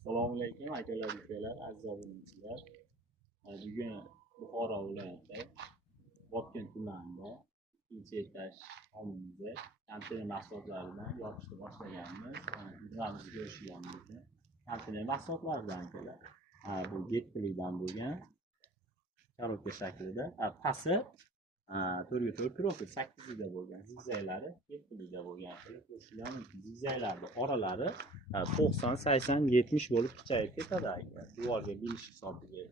Assalomu alaykum akalar, ukalar, aziz obunachilar. Bugun Buxoro viloyati Botken tumanida ikkinchi etaj hovlimizda konteyner mahsulotlaridan yopishni boshlaganmiz. Bizlarimiz ko'rishgan mumkin. Konteyner mahsulotlaridan akalar. Bu 7 plydan bo'lgan. Korobka shaklida. Pasi 4x4 profil 8 da bo'lgan. Zigzaglari 7 plyda bo'lgan. Ko'rishgan mumkin. Zigzaglarning oralari 90, 80, 70 bo'lib kichayib ketadi aka. Devorga bilish hisobiga.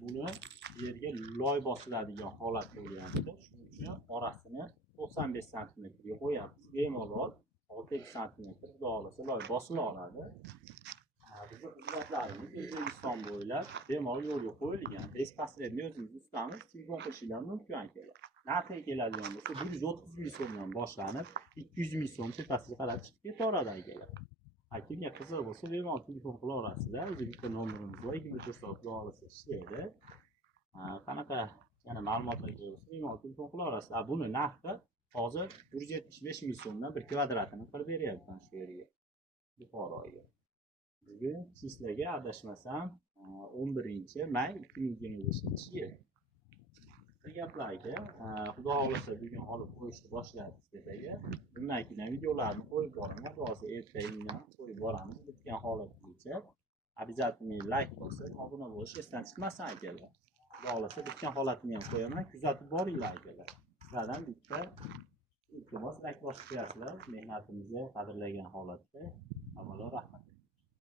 Buni yerga loy bosiladigan holat bo'lyapti. Shuning uchun orasini 95 sm ga qo'yapmiz. Bemalol 6 sm xudo xolasa loy bosila oladi. Bizning xizmatlarimiz O'zbekiston bo'ylab bemalol yo'lga qo'yilgan. Tez paslarni o'zimiz ustamiz, telefon qilishingiz mumkin akalar. Narxiga keladigan bo'lsa 130 ming so'mdan boshlanib 200 ming so'm tepasiga qarab chiqib ketaveradi akalar. Kimga qiziq bo'lsa bemalol telefon qila olasizlar. O'zimizning bitta nomerimiz bor, 24 soat xudo xolasa ishlaydi. Qanaqa yana ma'lumotlar bo'lsa bemalol telefon qila olasizlar. Buni narxi hozir 175 ming so'mdan 1 kvadratini qilib beryapman shu yerga. Buxoroga. Bugun sizlarga adashmasam 11-may 2025-yil. Gaplarga xudo xolasa bugun olib qo'yishni boshlayapmiz tepaga. Bundan keyin videolarni qo'yib boraman. Hozir ertaga qo'yib boramiz. Bitgan holat bo'yicha обязательно like bosib, obuna bo'lish esdan chiqmasin akalar. Xudo xolasa bitgan holatini ham qo'yaman. Kuzatib boringlar akalar. Sizlardan bitta iltimos like bosib qo'yasizlar. Mehnatimizni qadrlagan holatda. Avvalo rahmat.